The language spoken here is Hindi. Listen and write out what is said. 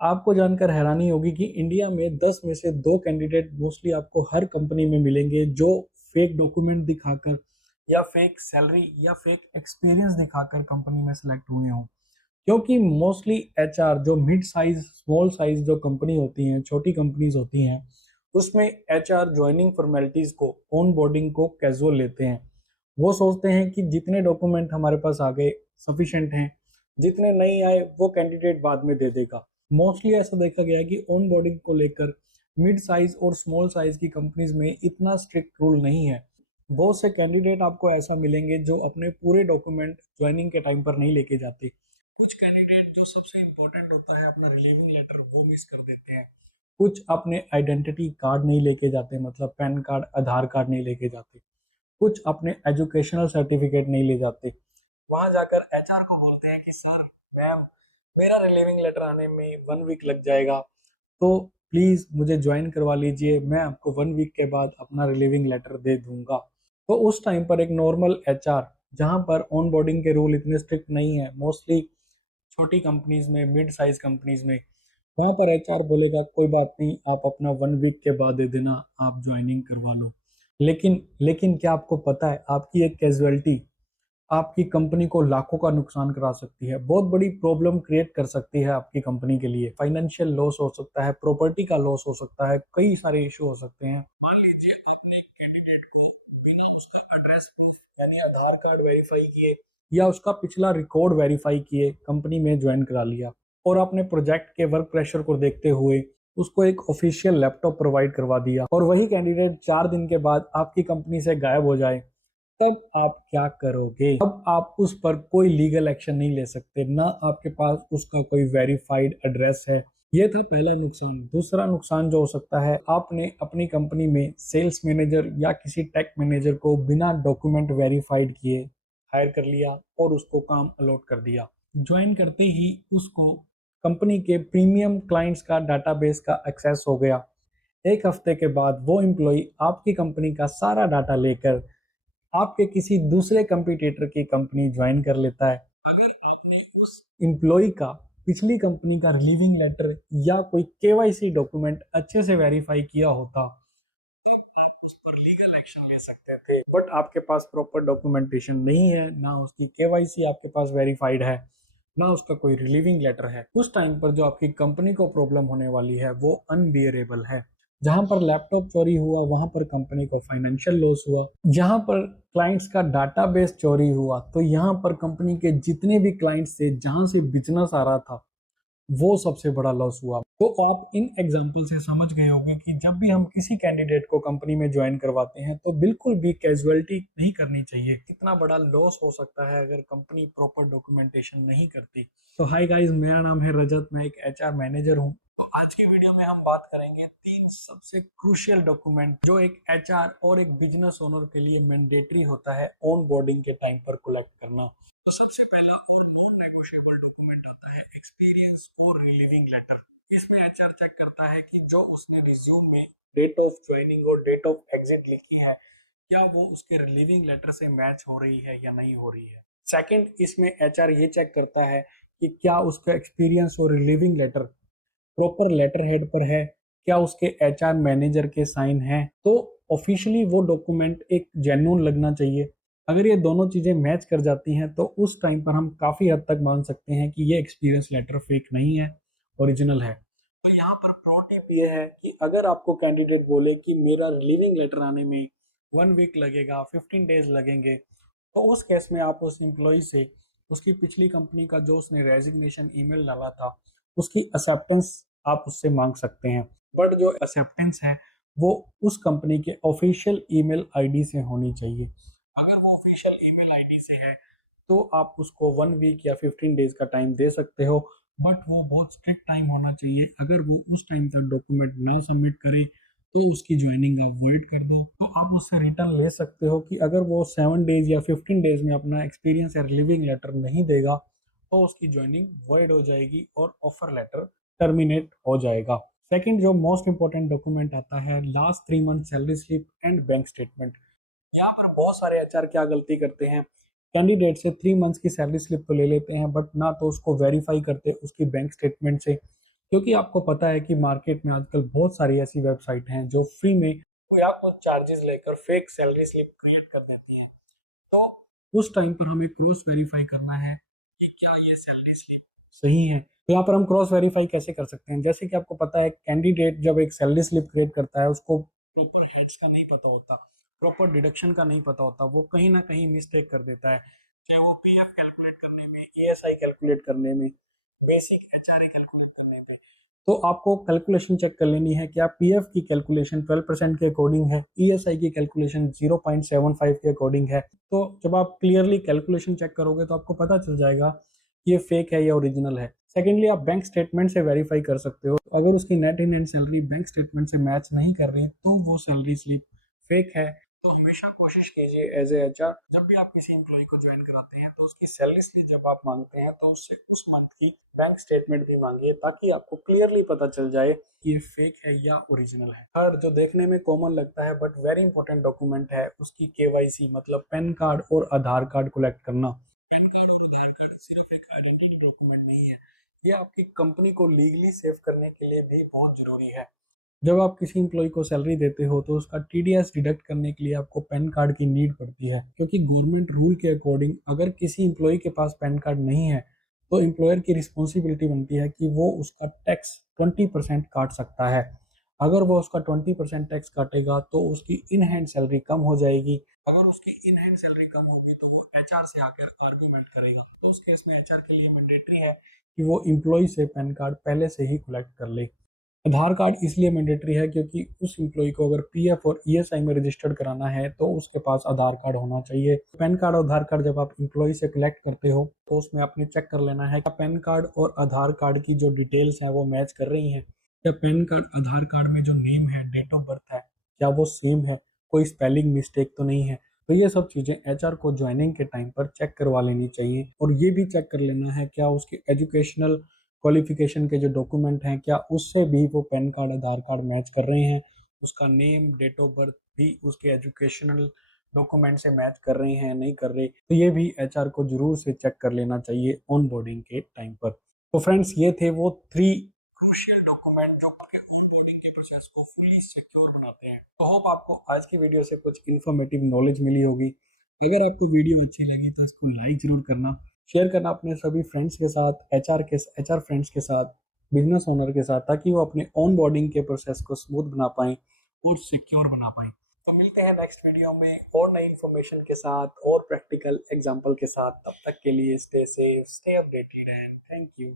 आपको जानकर हैरानी होगी कि इंडिया में 10 में से 2 कैंडिडेट मोस्टली आपको हर कंपनी में मिलेंगे जो फेक डॉक्यूमेंट दिखाकर या फेक सैलरी या फेक एक्सपीरियंस दिखाकर कंपनी में सिलेक्ट हुए हों। क्योंकि मोस्टली एचआर जो मिड साइज स्मॉल साइज जो कंपनी होती हैं, छोटी कंपनीज होती हैं, उसमें एचआर ज्वाइनिंग फॉर्मेलिटीज को, ऑन बोर्डिंग को कैजुअल लेते हैं। वो सोचते हैं कि जितने डॉक्यूमेंट हमारे पास आ गए सफिशिएंट हैं, जितने नहीं आए वो कैंडिडेट बाद में दे देगा। मोस्टली ऐसा देखा गया है कि ऑन बोर्डिंग को लेकर मिड साइज और स्मॉल साइज की कंपनीज में इतना स्ट्रिक्ट रूल नहीं है। बहुत से कैंडिडेट आपको ऐसा मिलेंगे जो अपने पूरे डॉक्यूमेंट ज्वाइनिंग के टाइम पर नहीं लेके जाते। कुछ कैंडिडेट जो सबसे इम्पोर्टेंट होता है अपना रिलीविंग लेटर वो मिस कर देते हैं। कुछ अपने आइडेंटिटी कार्ड नहीं लेके जाते, मतलब पैन कार्ड, आधार कार्ड नहीं लेके जाते। कुछ अपने एजुकेशनल सर्टिफिकेट नहीं ले जाते। वहां जाकर एचआर को बोलते हैं कि सर, मैम, मेरा रिलीविंग लेटर आने में 1 वीक लग जाएगा, तो प्लीज मुझे ज्वाइन करवा लीजिए, मैं आपको 1 वीक के बाद अपना रिलीविंग लेटर दे दूंगा। तो उस टाइम पर एक नॉर्मल एचआर, जहां पर ऑन बोर्डिंग के रूल इतने स्ट्रिक्ट नहीं है मोस्टली छोटी कंपनीज में, मिड साइज कंपनीज में, वहां पर एचआर बोलेगा कोई बात नहीं, आप अपना 1 वीक के बाद दे देना, आप ज्वाइनिंग करवा लो। लेकिन क्या आपको पता है, आपकी एक कैजुअलिटी आपकी कंपनी को लाखों का नुकसान करा सकती है, बहुत बड़ी प्रॉब्लम क्रिएट कर सकती है आपकी कंपनी के लिए। फाइनेंशियल लॉस हो सकता है, प्रॉपर्टी का लॉस हो सकता है, कई सारे इशू हो सकते हैं। मान लीजिए आपने एक कैंडिडेट को बिना उसका एड्रेस प्रूफ यानी आधार कार्ड वेरीफाई किए या उसका पिछला रिकॉर्ड वेरीफाई किए कंपनी में ज्वाइन करा लिया, और आपने प्रोजेक्ट के वर्क प्रेशर को देखते हुए उसको एक ऑफिशियल लैपटॉप प्रोवाइड करवा दिया, और वही कैंडिडेट 4 दिन के बाद आपकी कंपनी से गायब हो जाए, तब आप क्या करोगे? अब आप उस पर कोई लीगल एक्शन नहीं ले सकते, ना आपके पास उसका कोई वेरीफाइड एड्रेस है। ये था पहला नुकसान। दूसरा नुकसान जो हो सकता है, आपने अपनी कंपनी में सेल्स मैनेजर या किसी टेक मैनेजर को बिना डॉक्यूमेंट वेरीफाइड किए हायर कर लिया और उसको काम अलॉट कर दिया। ज्वाइन करते ही उसको कंपनी के प्रीमियम क्लाइंट्स का डाटाबेस का एक्सेस हो गया। एक हफ्ते के बाद वो एम्प्लॉय आपकी कंपनी का सारा डाटा लेकर आपके किसी दूसरे कंपटीटर की कंपनी ज्वाइन कर लेता है। उस एम्प्लॉय का पिछली कंपनी का रिलीविंग लेटर या कोई केवाईसी डॉक्यूमेंट अच्छे से वेरीफाई किया होता, उस पर लीगल एक्शन ले सकते थे। बट आपके पास प्रॉपर डॉक्यूमेंटेशन नहीं है, ना उसकी केवाईसी आपके पास वेरीफाइड है, ना उसका कोई रिलीविंग लेटर है। उस टाइम पर जो आपकी कंपनी को प्रॉब्लम होने वाली है वो अनबियरेबल है। जहां पर लैपटॉप चोरी हुआ वहां पर कंपनी को फाइनेंशियल लॉस हुआ। जहां पर क्लाइंट्स का डाटाबेस चोरी हुआ तो यहाँ पर कंपनी के जितने भी क्लाइंट्स थे, जहां से बिजनेस आ रहा था, वो सबसे बड़ा लॉस हुआ। तो आप इन एग्जाम्पल से समझ गए होंगे कि जब भी हम किसी कैंडिडेट को कंपनी में ज्वाइन करवाते हैं तो बिल्कुल भी कैजुअलिटी नहीं करनी चाहिए। कितना बड़ा लॉस हो सकता है अगर कंपनी प्रॉपर डॉक्यूमेंटेशन नहीं करती। तो हाय गाइस, मेरा नाम है रजत, मैं एक एचआर मैनेजर हूँ। तो आज की वीडियो में हम बात करेंगे 3 सबसे क्रूशियल डॉक्यूमेंट जो एक एचआर और एक बिजनेस ओनर के लिए मैंडेटरी होता है ऑन बोर्डिंग के टाइम पर कलेक्ट करना। तो सबसे पहला और नॉन नेगोशिएबल डॉक्यूमेंट होता है एक्सपीरियंस और रिलीविंग लेटर। इसमें एचआर चेक करता है कि जो उसने रिज्यूम में डेट ऑफ ज्वाइनिंग और डेट ऑफ एग्जिट लिखी है, क्या वो उसके रिलीविंग लेटर से मैच हो रही है या नहीं हो रही है। सेकंड, इसमें एचआर ये चेक करता है कि क्या उसका एक्सपीरियंस और relieving letter proper letter head पर है, क्या उसके एचआर मैनेजर के साइन हैं। तो ऑफिशियली वो डॉक्यूमेंट एक जेन्युइन लगना चाहिए। अगर ये दोनों चीजें मैच कर जाती हैं तो उस टाइम पर हम काफी हद तक मान सकते हैं कि ये एक्सपीरियंस लेटर फेक नहीं है, ओरिजिनल है। तो यहाँ पर प्रो टिप ये है कि अगर आपको कैंडिडेट बोले कि मेरा रिलीविंग लेटर आने में 1 वीक लगेगा, 15 डेज लगेंगे, तो उस केस में आप उस एम्प्लॉय से उसकी पिछली कंपनी का जो उसने रेजिग्नेशन ईमेल डाला था उसकी एक्सेप्टेंस आप उससे मांग सकते हैं। बट जो एक्सेप्टेंस है वो उस कंपनी के ऑफिशियल ईमेल आईडी से होनी चाहिए। अगर वो ऑफिशियल ईमेल आईडी से है तो आप उसको 1 वीक या 15 डेज का टाइम दे सकते हो, बट वो बहुत स्ट्रिक्ट टाइम होना चाहिए। अगर वो उस टाइम तक डॉक्यूमेंट ना सबमिट करे तो उसकी ज्वाइनिंग आप वॉइड कर दो। तो आप उससे रिटर्न ले सकते हो कि अगर वो 7 डेज या 15 डेज में अपना एक्सपीरियंस या रिलीविंग लेटर नहीं देगा तो उसकी ज्वाइनिंग वॉइड हो जाएगी और ऑफर लेटर टर्मिनेट हो जाएगा। सेकंड, जो मोस्ट इंपॉर्टेंट डॉक्यूमेंट आता है, last 3 month salary slip and bank statement. यहाँ पर बहुत सारे एचआर क्या गलती करते हैं, कैंडिडेट से 3 मंथ्स की सैलरी स्लिप तो ले लेते हैं बट ना तो उसको वेरीफाई करते उसकी बैंक स्टेटमेंट से, क्योंकि आपको पता है कि मार्केट में आजकल बहुत सारी ऐसी वेबसाइट हैं जो फ्री में या कुछ चार्जेस लेकर फेक सैलरी स्लिप क्रिएट कर देती हैं। तो उस टाइम पर हमें क्रॉस वेरीफाई करना है कि क्या ये सैलरी स्लिप सही है। तो यहाँ पर हम क्रॉस वेरीफाई कैसे कर सकते हैं? जैसे कि आपको पता है कैंडिडेट जब एक सैलरी स्लिप क्रिएट करता है उसको प्रॉपर हेड्स का नहीं पता होता, प्रॉपर डिडक्शन का नहीं पता होता, वो कहीं ना कहीं मिस्टेक कर देता है, चाहे वो पीएफ कैलकुलेट करने में, ईएसआई कैलकुलेट करने में, बेसिक एचआरए कैलकुलेट करने में। तो आपको कैलकुलेशन चेक कर लेनी है, क्या पीएफ की कैलकुलेशन 12% के अकॉर्डिंग है, ईएसआई की कैलकुलेशन 0.75 के अकॉर्डिंग है। तो जब आप क्लियरली कैलकुलेशन चेक करोगे तो आपको पता चल जाएगा कि ये फेक है या ओरिजिनल है। सेकेंडली, आप बैंक स्टेटमेंट से वेरीफाई कर सकते हो। अगर उसकी net in hand salary bank statement से मैच नहीं कर रही तो वो सैलरी स्लिप फेक है। तो हमेशा कोशिश कीजिए एज ए एचआर, जब भी आप किसी एम्प्लॉय को ज्वाइन कराते हैं तो उसकी सैलरी स्लिप जब आप मांगते हैं तो उससे उस मंथ की बैंक स्टेटमेंट भी मांगिए, ताकि आपको क्लियरली पता चल जाए कि ये फेक है या ओरिजिनल है। हर जो देखने में कॉमन लगता है बट वेरी इंपॉर्टेंट डॉक्यूमेंट है उसकी केवाईसी, मतलब पैन कार्ड और आधार कार्ड कलेक्ट करना। पैन कार्ड और आधार कार्ड सिर्फ एक आइडेंटिटी डॉक्यूमेंट नहीं है, ये आपकी कंपनी को लीगली सेव करने के लिए भी बहुत जरूरी है। जब आप किसी एम्प्लॉय को सैलरी देते हो तो उसका टीडीएस डिडक्ट करने के लिए आपको पैन कार्ड की नीड पड़ती है, क्योंकि गवर्नमेंट रूल के अकॉर्डिंग अगर किसी एम्प्लॉय के पास पैन कार्ड नहीं है तो एम्प्लॉयर की रिस्पॉन्सिबिलिटी बनती है कि वो उसका टैक्स 20% काट सकता है। अगर वो उसका 20% टैक्स काटेगा तो उसकी इन हैंड सैलरी कम हो जाएगी। अगर उसकी इन हैंड सैलरी कम होगी तो वो एचआर से आकर आर्गूमेंट करेगा। तो उस केस में एचआर के लिए मैंडेटरी है कि वो एम्प्लॉय से पैन कार्ड पहले से ही कलेक्ट कर ले। आधार कार्ड इसलिए मैंडेटरी है क्योंकि उस एम्प्लॉय को अगर पीएफ और ईएसआई में रजिस्टर्ड कराना है तो उसके पास आधार कार्ड होना चाहिए। पैन कार्ड और आधार कार्ड जब आप एम्प्लॉय से कलेक्ट करते हो तो उसमें आपने चेक कर लेना है कि पैन कार्ड और आधार कार्ड की जो डिटेल्स हैं वो मैच कर रही हैं। क्या पैन कार्ड आधार कार्ड में जो नेम है, डेट ऑफ बर्थ है, क्या वो सेम है, कोई स्पेलिंग मिस्टेक तो नहीं है। तो ये सब चीज़ें एचआर को ज्वाइनिंग के टाइम पर चेक करवा लेनी चाहिए। और ये भी चेक कर लेना है क्या उसके एजुकेशनल क्वालिफिकेशन के जो डॉक्यूमेंट हैं क्या उससे भी वो पैन कार्ड आधार कार्ड मैच कर रहे हैं, उसका नेम डेट ऑफ बर्थ भी उसके एजुकेशनल डॉक्यूमेंट से मैच कर रहे हैं नहीं कर रहे। तो ये भी एचआर को जरूर से चेक कर लेना चाहिए ऑन बोर्डिंग के टाइम पर। तो फ्रेंड्स, ये थे वो 3 क्रूशियल डॉक्यूमेंट जो आपके ऑनबोर्डिंग के प्रोसेस को फुली सिक्योर बनाते हैं। तो होप आपको आज की वीडियो से कुछ इन्फॉर्मेटिव नॉलेज मिली होगी। अगर आपको वीडियो अच्छी लगी तो इसको लाइक जरूर करना, शेयर करना अपने सभी फ्रेंड्स के साथ, एचआर फ्रेंड्स के साथ, बिजनेस ओनर के साथ, ताकि वो अपने ऑन बोर्डिंग के प्रोसेस को स्मूथ बना पाएं और सिक्योर बना पाएं। तो मिलते हैं नेक्स्ट वीडियो में और नई इन्फॉर्मेशन के साथ और प्रैक्टिकल एग्जाम्पल के साथ। तब तक के लिए stay safe, stay updated and thank you.